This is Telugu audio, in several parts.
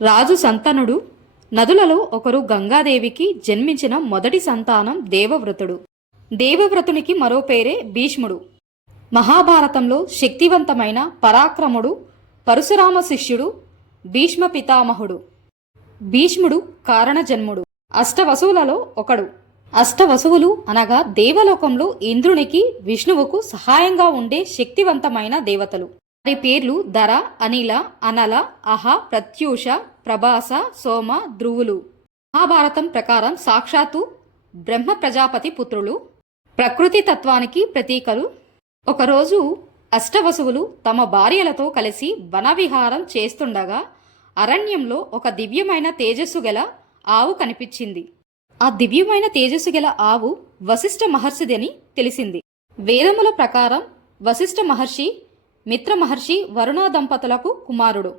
రాజు సంతనుడు. నదులలో ఒకరు గంగాదేవికి జన్మించిన మొదటి సంతానం దేవవ్రతుడు. దేవవ్రతునికి మరో పేరే భీష్ముడు. మహాభారతంలో శక్తివంతమైన పరాక్రముడు, పరశురామ శిష్యుడు, భీష్మ పితామహుడు. భీష్ముడు కారణజన్ముడు, అష్టవసువులలో ఒకడు. అష్టవసువులు అనగా దేవలోకంలో ఇంద్రునికి, విష్ణువుకు సహాయంగా ఉండే శక్తివంతమైన దేవతలు. వారి పేర్లు ధర, అనిల, అనల, అహ, ప్రత్యూష, ప్రభాస, సోమ, ధ్రువులు. మహాభారతం ప్రకారం సాక్షాత్తు బ్రహ్మ ప్రజాపతి పుత్రులు, ప్రకృతి తత్వానికి ప్రతీకలు. ఒకరోజు అష్టవసువులు తమ భార్యలతో కలిసి వనవిహారం చేస్తుండగా అరణ్యంలో ఒక దివ్యమైన తేజస్సు గల ఆవు కనిపించింది. ఆ దివ్యమైన తేజస్సు గల ఆవు వశిష్ఠ మహర్షిదని తెలిసింది. వేదముల ప్రకారం వశిష్ఠ మహర్షి మిత్ర మహర్షి వరుణ దంపతులకు కుమారుడు.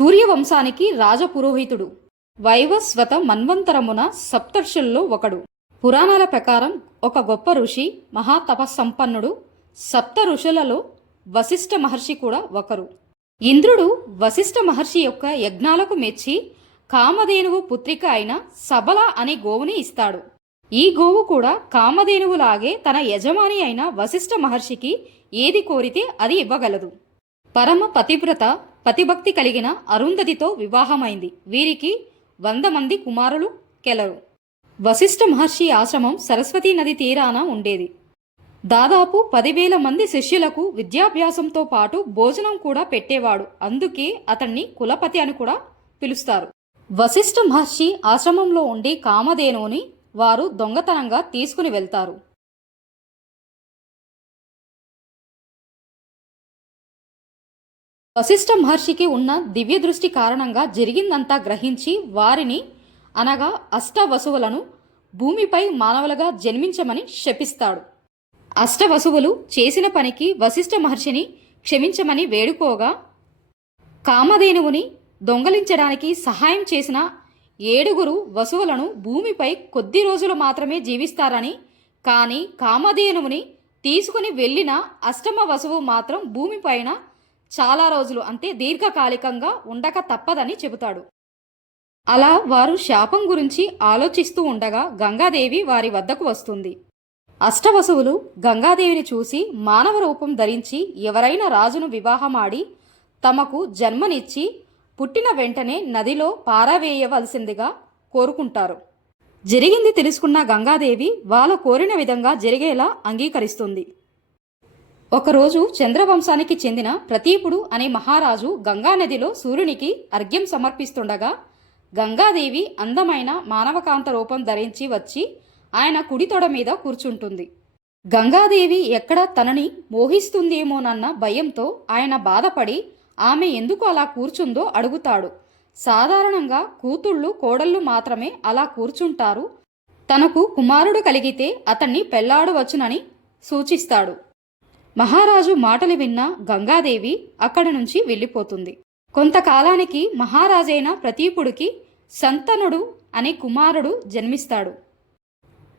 సూర్యవంశానికి రాజపురోహితుడు. వైవస్వత మన్వంతరమున సప్తర్షుల్లో ఒకడు. పురాణాల ప్రకారం ఒక గొప్ప ఋషి, మహాతపస్సంపన్నుడు. సప్త ఋషులలో వశిష్ఠ మహర్షి కూడా ఒకరు. ఇంద్రుడు వశిష్ఠ మహర్షి యొక్క యజ్ఞాలకు మెచ్చి కామధేనువు పుత్రిక అయిన సబల అనే గోవుని ఇస్తాడు. ఈ గోవు కూడా కామధేనువులాగే తన యజమాని అయిన వశిష్ఠ మహర్షికి ఏది కోరితే అది ఇవ్వగలదు. పరమ పతివ్రత, పతిభక్తి కలిగిన అరుంధతితో వివాహమైంది. వీరికి 100 మంది కుమారులు కెలరు. వశిష్ఠ మహర్షి ఆశ్రమం సరస్వతీ నది తీరాన ఉండేది. దాదాపు 10,000 మంది శిష్యులకు విద్యాభ్యాసంతో పాటు భోజనం కూడా పెట్టేవాడు. అందుకే అతన్ని కులపతి అని కూడా పిలుస్తారు. వశిష్ఠ మహర్షి ఆశ్రమంలో ఉండే కామధేనువుని వారు దొంగతనంగా తీసుకుని వెళ్తారు. వశిష్ఠ మహర్షికి ఉన్న దివ్య దృష్టి కారణంగా జరిగిందంతా గ్రహించి వారిని అనగా అష్టవసువులను భూమిపై మానవులుగా జన్మించమని శపిస్తాడు. అష్టవసువులు చేసిన పనికి వశిష్ఠ మహర్షిని క్షమించమని వేడుకోగా కామధేనువుని దొంగలించడానికి సహాయం చేసిన 7 వసువులను భూమిపై కొద్ది రోజులు మాత్రమే జీవిస్తారని, కానీ కామధేనువుని తీసుకుని వెళ్ళిన అష్టమ వసువు మాత్రం భూమిపైన చాలా రోజులు అంటే దీర్ఘకాలికంగా ఉండక తప్పదని చెబుతాడు. అలా వారు శాపం గురించి ఆలోచిస్తూ ఉండగా గంగాదేవి వారి వద్దకు వస్తుంది. అష్టవసువులు గంగాదేవిని చూసి మానవ రూపం ధరించి ఎవరైనా రాజును వివాహమాడి తమకు జన్మనిచ్చి పుట్టిన వెంటనే నదిలో పారవేయవలసిందిగా కోరుకుంటారు. జరిగింది తెలుసుకున్న గంగాదేవి వాళ్ళ కోరిన విధంగా జరిగేలా అంగీకరిస్తుంది. ఒకరోజు చంద్రవంశానికి చెందిన ప్రతీపుడు అనే మహారాజు గంగానదిలో సూర్యునికి అర్ఘ్యం సమర్పిస్తుండగా గంగాదేవి అందమైన మానవకాంత రూపం ధరించి వచ్చి ఆయన కుడి తొడ మీద కూర్చుంటుంది. గంగాదేవి ఎక్కడ తనని మోహిస్తుందేమోనన్న భయంతో ఆయన బాధపడి ఆమె ఎందుకు అలా కూర్చుందో అడుగుతాడు. సాధారణంగా కూతుళ్ళు, కోడళ్ళు మాత్రమే అలా కూర్చుంటారు. తనకు కుమారుడు కలిగితే అతన్ని పెళ్లాడవచ్చునని సూచిస్తాడు. మహారాజు మాటలు విన్న గంగాదేవి అక్కడి నుంచి వెళ్ళిపోతుంది. కొంతకాలానికి మహారాజైన ప్రతీపుడికి సంతనుడు అనే కుమారుడు జన్మిస్తాడు.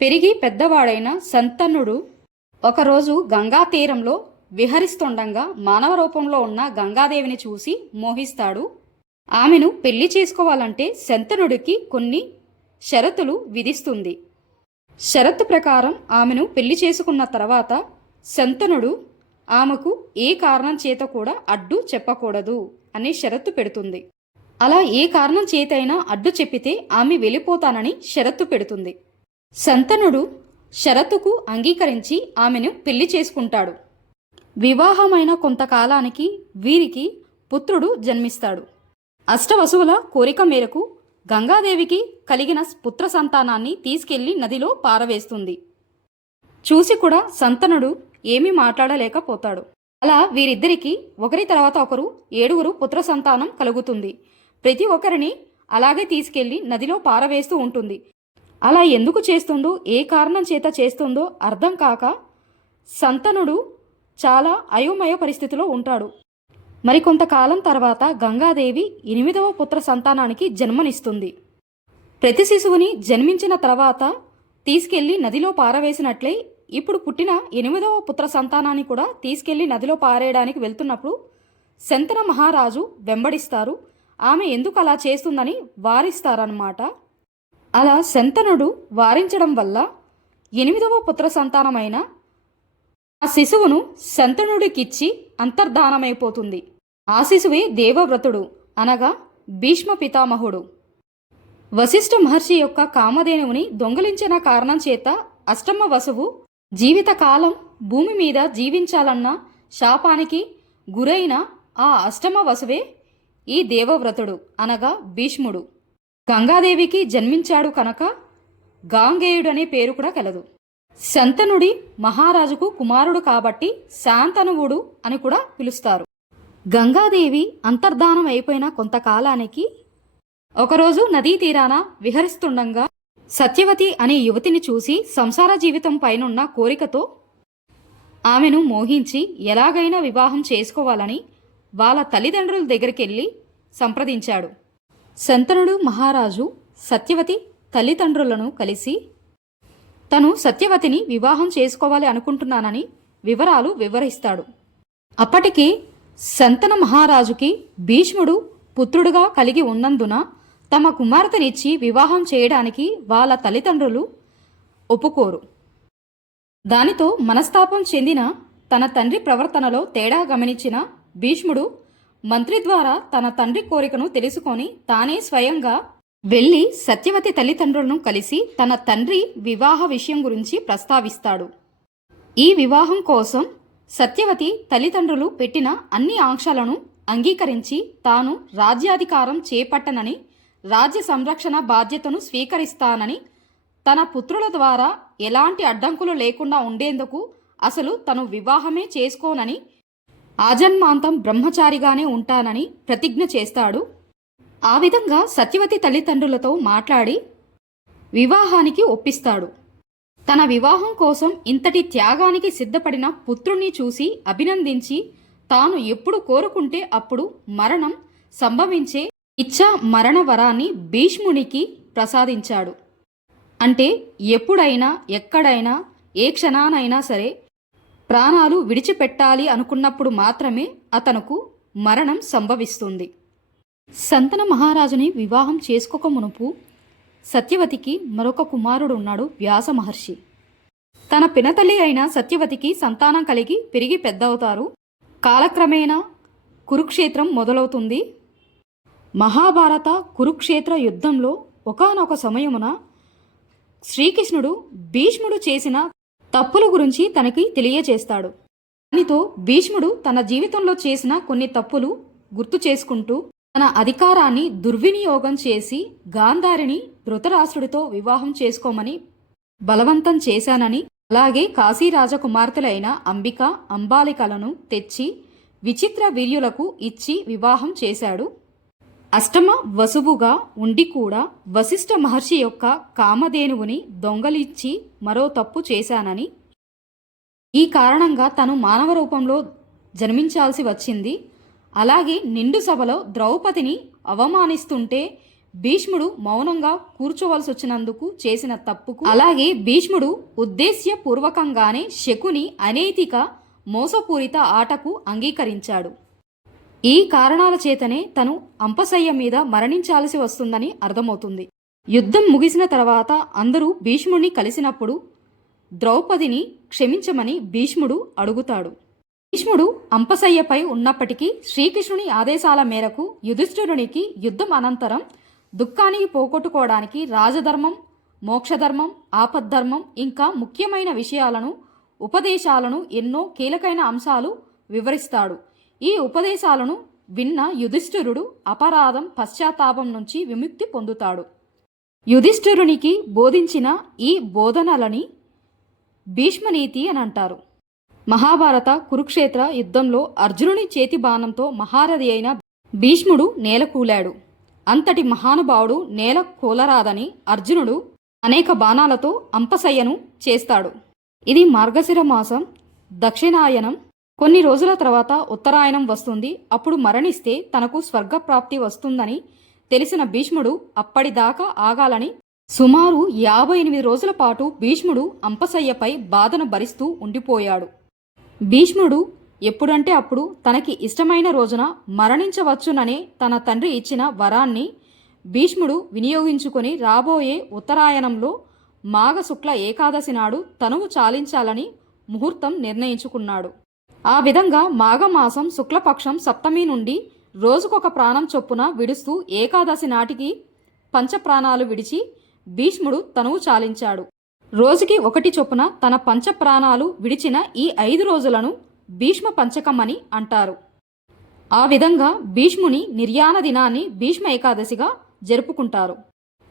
పెరిగి పెద్దవాడైన సంతనుడు ఒకరోజు గంగా తీరంలో విహరిస్తుండగా మానవ రూపంలో ఉన్న గంగాదేవిని చూసి మోహిస్తాడు. ఆమెను పెళ్లి చేసుకోవాలంటే శంతనుడికి కొన్ని షరతులు విధిస్తుంది. షరతు ప్రకారం ఆమెను పెళ్లి చేసుకున్న తర్వాత శంతనుడు ఆమెకు ఏ కారణం చేత కూడా అడ్డు చెప్పకూడదు అనే షరతు పెడుతుంది. అలా ఏ కారణం చేతైనా అడ్డు చెప్పితే ఆమె వెళ్ళిపోతానని షరతు పెడుతుంది. శంతనుడు షరతుకు అంగీకరించి ఆమెను పెళ్లి చేసుకుంటాడు. వివాహమైన కొంతకాలానికి వీరికి పుత్రుడు జన్మిస్తాడు. అష్టవసువుల కోరిక మేరకు గంగాదేవికి కలిగిన పుత్ర సంతానాన్ని తీసుకెళ్లి నదిలో పారవేస్తుంది. చూసి కూడా సంతనుడు ఏమీ మాట్లాడలేకపోతాడు. అలా వీరిద్దరికీ ఒకరి తర్వాత ఒకరు 7 పుత్ర సంతానం కలుగుతుంది. ప్రతి ఒక్కరిని అలాగే తీసుకెళ్లి నదిలో పారవేస్తూ ఉంటుంది. అలా ఎందుకు చేస్తుందో, ఏ కారణం చేత చేస్తుందో అర్థం కాక సంతనుడు చాలా అయోమయ పరిస్థితిలో ఉంటాడు. మరికొంతకాలం తర్వాత గంగాదేవి 8వ పుత్ర సంతానానికి జన్మనిస్తుంది. ప్రతి శిశువుని జన్మించిన తర్వాత తీసుకెళ్లి నదిలో పారవేసినట్లే ఇప్పుడు పుట్టిన 8వ పుత్ర సంతానాన్ని కూడా తీసుకెళ్లి నదిలో పారేయడానికి వెళ్తున్నప్పుడు శంతన మహారాజు వెంబడిస్తారు. ఆమె ఎందుకు అలా చేస్తుందని వారిస్తారన్నమాట. అలా శంతనుడు వారించడం వల్ల 8వ పుత్ర సంతానమైన ఆ శిశువును శంతనుడికిచ్చి అంతర్ధానమైపోతుంది. ఆ శిశువే దేవవ్రతుడు, అనగా భీష్మ పితామహుడు. వశిష్ఠ మహర్షి యొక్క కామధేనువుని దొంగిలించిన కారణం చేత అష్టమ వసువు జీవితకాలం భూమి మీద జీవించాలన్న శాపానికి గురైన ఆ అష్టమ వసువే ఈ దేవవ్రతుడు, అనగా భీష్ముడు. గంగాదేవికి జన్మించాడు కనుక గాంగేయుడనే పేరు కూడా కలదు. శంతనుడి మహారాజుకు కుమారుడు కాబట్టి శాంతనువుడు అని కూడా పిలుస్తారు. గంగాదేవి అంతర్ధానం అయిపోయిన కొంతకాలానికి ఒకరోజు నదీ తీరాన విహరిస్తుండగా సత్యవతి అనే యువతిని చూసి సంసార జీవితం పైనున్న కోరికతో ఆమెను మోహించి ఎలాగైనా వివాహం చేసుకోవాలని వాళ్ళ తల్లిదండ్రుల దగ్గరికెళ్ళి సంప్రదించాడు. శంతనుడు మహారాజు సత్యవతి తల్లిదండ్రులను కలిసి తను సత్యవతిని వివాహం చేసుకోవాలి అనుకుంటున్నానని వివరాలు వివరిస్తాడు. అప్పటికే శంతన మహారాజుకి భీష్ముడు పుత్రుడుగా కలిగి ఉన్నందున తమ కుమార్తెనిచ్చి వివాహం చేయడానికి వాళ్ళ తల్లిదండ్రులు ఒప్పుకోరు. దానితో మనస్తాపం చెందిన తన తండ్రి ప్రవర్తనలో తేడా గమనించిన భీష్ముడు మంత్రి ద్వారా తన తండ్రి కోరికను తెలుసుకొని తానే స్వయంగా వెళ్ళి సత్యవతి తల్లిదండ్రులను కలిసి తన తండ్రి వివాహ విషయం గురించి ప్రస్తావిస్తాడు. ఈ వివాహం కోసం సత్యవతి తల్లిదండ్రులు పెట్టిన అన్ని ఆంక్షలను అంగీకరించి తాను రాజ్యాధికారం చేపట్టనని, రాజ్య సంరక్షణ బాధ్యతను స్వీకరిస్తానని, తన పుత్రుల ద్వారా ఎలాంటి అడ్డంకులు లేకుండా ఉండేందుకు అసలు తను వివాహమే చేసుకోనని, ఆజన్మాంతం బ్రహ్మచారిగానే ఉంటానని ప్రతిజ్ఞ చేస్తాడు. ఆ విధంగా సత్యవతి తల్లిదండ్రులతో మాట్లాడి వివాహానికి ఒప్పిస్తాడు. తన వివాహం కోసం ఇంతటి త్యాగానికి సిద్ధపడిన పుత్రుణ్ణి చూసి అభినందించి తాను ఎప్పుడు కోరుకుంటే అప్పుడు మరణం సంభవించే ఇచ్చా మరణ వరాన్ని భీష్మునికి ప్రసాదించాడు. అంటే ఎప్పుడైనా ఎక్కడైనా ఏ క్షణానైనా సరే ప్రాణాలు విడిచిపెట్టాలి అనుకున్నప్పుడు మాత్రమే అతనుకు మరణం సంభవిస్తుంది. శంతన మహారాజుని వివాహం చేసుకోక మునుపు సత్యవతికి మరొక కుమారుడు ఉన్నాడు, వ్యాస మహర్షి. తన పినతల్లి అయిన సత్యవతికి సంతానం కలిగి పెరిగి పెద్దవుతారు. కాలక్రమేణా కురుక్షేత్రం మొదలవుతుంది. మహాభారత కురుక్షేత్ర యుద్ధంలో ఒకానొక సమయమున శ్రీకృష్ణుడు భీష్ముడు చేసిన తప్పుల గురించి తనకి తెలియజేస్తాడు. దానితో భీష్ముడు తన జీవితంలో చేసిన కొన్ని తప్పులు గుర్తు చేసుకుంటూ తన అధికారాన్ని దుర్వినియోగం చేసి గాంధారిని ధృతరాష్ట్రుడితో వివాహం చేసుకోమని బలవంతం చేశానని, అలాగే కాశీ రాజకుమార్తెలైన అంబిక, అంబాలికలను తెచ్చి విచిత్ర వీర్యులకు ఇచ్చి వివాహం చేశాడు. అష్టమ వసువుగా ఉండి కూడా వశిష్ఠ మహర్షి యొక్క కామధేనువుని దొంగలించి మరో తప్పు చేశానని, ఈ కారణంగా తను మానవ రూపంలో జన్మించాల్సి వచ్చింది. అలాగే నిండు సభలో ద్రౌపదిని అవమానిస్తుంటే భీష్ముడు మౌనంగా కూర్చోవలసి వచ్చినందుకు చేసిన తప్పుకు, అలాగే భీష్ముడు ఉద్దేశ్యపూర్వకంగానే శకుని అనైతిక మోసపూరిత ఆటకు అంగీకరించాడు. ఈ కారణాల చేతనే తను అంపశయ్య మీద మరణించాల్సి వస్తుందని అర్థమవుతుంది. యుద్ధం ముగిసిన తర్వాత అందరూ భీష్ముడిని కలిసినప్పుడు ద్రౌపదిని క్షమించమని భీష్ముడు అడుగుతాడు. భీష్ముడు అంపశయ్యపై ఉన్నప్పటికీ శ్రీకృష్ణుని ఆదేశాల మేరకు యుధిష్ఠిరునికి యుద్ధం అనంతరం దుఃఖానికి పోగొట్టుకోవడానికి రాజధర్మం, మోక్షధర్మం, ఆపద్ధర్మం ఇంకా ముఖ్యమైన విషయాలను, ఉపదేశాలను, ఎన్నో కీలకైన అంశాలు వివరిస్తాడు. ఈ ఉపదేశాలను విన్న యుధిష్ఠిరుడు అపరాధం, పశ్చాత్తాపం నుంచి విముక్తి పొందుతాడు. యుధిష్ఠిరునికి బోధించిన ఈ బోధనలని భీష్మనీతి అని అంటారు. మహాభారత కురుక్షేత్ర యుద్ధంలో అర్జునుని చేతి బాణంతో మహారథి అయిన భీష్ముడు నేలకూలాడు. అంతటి మహానుభావుడు నేల కూలరాదని అర్జునుడు అనేక బాణాలతో అంపశయ్యను చేస్తాడు. ఇది మార్గశిర మాసం దక్షిణాయనం. కొన్ని రోజుల తర్వాత ఉత్తరాయణం వస్తుంది. అప్పుడు మరణిస్తే తనకు స్వర్గప్రాప్తి వస్తుందని తెలిసిన భీష్ముడు అప్పటిదాకా ఆగాలని సుమారు 58 రోజుల పాటు భీష్ముడు అంపశయ్యపై బాధను భరిస్తూ ఉండిపోయాడు. భీష్ముడు ఎప్పుడంటే అప్పుడు తనకి ఇష్టమైన రోజున మరణించవచ్చుననే తన తండ్రి ఇచ్చిన వరాన్ని భీష్ముడు వినియోగించుకొని రాబోయే ఉత్తరాయణంలో మాఘ శుక్ల ఏకాదశి నాడు తనువు చాలించాలని ముహూర్తం నిర్ణయించుకున్నాడు. ఆ విధంగా మాఘమాసం శుక్లపక్షం సప్తమి నుండి రోజుకొక ప్రాణం చొప్పున విడుస్తూ ఏకాదశి నాటికి పంచప్రాణాలు విడిచి భీష్ముడు తనువు చాలించాడు. రోజుకి ఒకటి చొప్పున తన పంచప్రాణాలు విడిచిన ఈ 5 రోజులను భీష్మ పంచకం అని అంటారు. ఆ విధంగా భీష్ముని నిర్యాణ దినాన్ని భీష్మ ఏకాదశిగా జరుపుకుంటారు.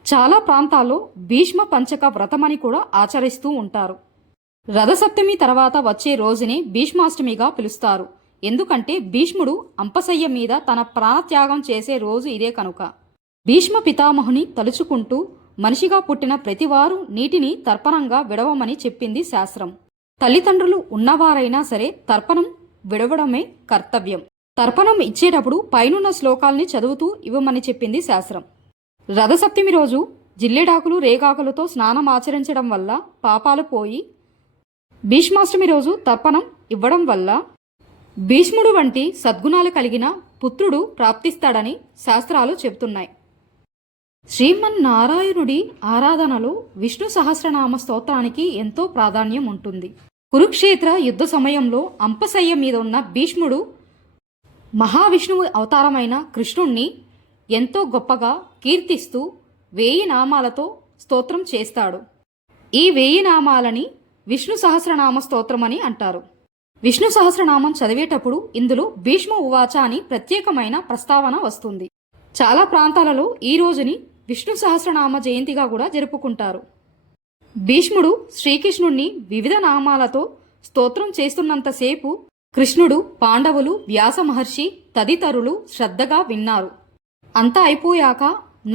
చాలా ప్రాంతాల్లో భీష్మ పంచక వ్రతమని కూడా ఆచరిస్తూ ఉంటారు. రథసప్తమి తర్వాత వచ్చే రోజునే భీష్మాష్టమిగా పిలుస్తారు. ఎందుకంటే భీష్ముడు అంపశయ్య మీద తన ప్రాణత్యాగం చేసే రోజు ఇదే కనుక. భీష్మ పితామహుని తలుచుకుంటూ మనిషిగా పుట్టిన ప్రతివారు నీటిని తర్పణంగా విడవమని చెప్పింది శాస్త్రం. తల్లిదండ్రులు ఉన్నవారైనా సరే తర్పణం విడవడమే కర్తవ్యం. తర్పణం ఇచ్చేటప్పుడు పైనున్న శ్లోకాల్ని చదువుతూ ఇవ్వమని చెప్పింది శాస్త్రం. రథసప్తమి రోజు జిల్లెడాకులు రేగాకులతో స్నానం ఆచరించడం వల్ల పాపాలు పోయి భీష్మాష్టమి రోజు తర్పణం ఇవ్వడం వల్ల భీష్ముడు వంటి సద్గుణాలు కలిగిన పుత్రుడు ప్రాప్తిస్తాడని శాస్త్రాలు చెబుతున్నాయి. శ్రీమన్నారాయణుడి ఆరాధనలో విష్ణు సహస్రనామ స్తోత్రానికి ఎంతో ప్రాధాన్యం ఉంటుంది. కురుక్షేత్ర యుద్ధ సమయంలో అంపశయ్య మీద ఉన్న భీష్ముడు మహావిష్ణువు అవతారమైన కృష్ణుణ్ణి ఎంతో గొప్పగా కీర్తిస్తూ 1000 నామాలతో స్తోత్రం చేస్తాడు. ఈ 1000 నామాలని విష్ణు సహస్రనామ స్తోత్రమని అంటారు. విష్ణు సహస్రనామం చదివేటప్పుడు ఇందులో భీష్మ ఉవాచ అని ప్రత్యేకమైన ప్రస్తావన వస్తుంది. చాలా ప్రాంతాలలో ఈ రోజుని విష్ణు సహస్రనామ జయంతిగా కూడా జరుపుకుంటారు. భీష్ముడు శ్రీకృష్ణుణ్ణి వివిధ నామాలతో స్తోత్రం చేస్తున్నంతసేపు కృష్ణుడు, పాండవులు, వ్యాస మహర్షి తదితరులు శ్రద్ధగా విన్నారు. అంతా అయిపోయాక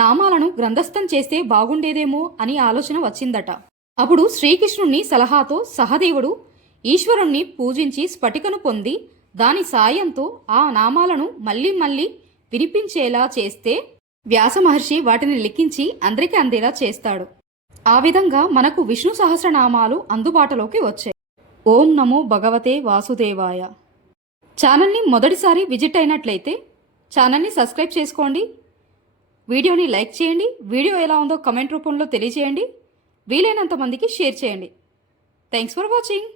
నామాలను గ్రంథస్థం చేస్తే బాగుండేదేమో అని ఆలోచన వచ్చిందట. అప్పుడు శ్రీకృష్ణుణ్ణి సలహాతో సహదేవుడు ఈశ్వరుణ్ణి పూజించి స్ఫటికను పొంది దాని సాయంతో ఆ నామాలను మళ్ళీ మళ్ళీ వినిపించేలా చేస్తే వ్యాస మహర్షి వాటిని లిఖించి అందరికీ అందేలా చేస్తాడు. ఆ విధంగా మనకు విష్ణు సహస్రనామాలు అందుబాటులోకి వచ్చాయి. ఓం నమో భగవతే వాసుదేవాయ. ఛానల్ని మొదటిసారి విజిట్ అయినట్లయితే ఛానల్ని సబ్స్క్రైబ్ చేసుకోండి. వీడియోని లైక్ చేయండి. వీడియో ఎలా ఉందో కమెంట్ రూపంలో తెలియజేయండి. వీలైనంత మందికి షేర్ చేయండి. Thanks for watching.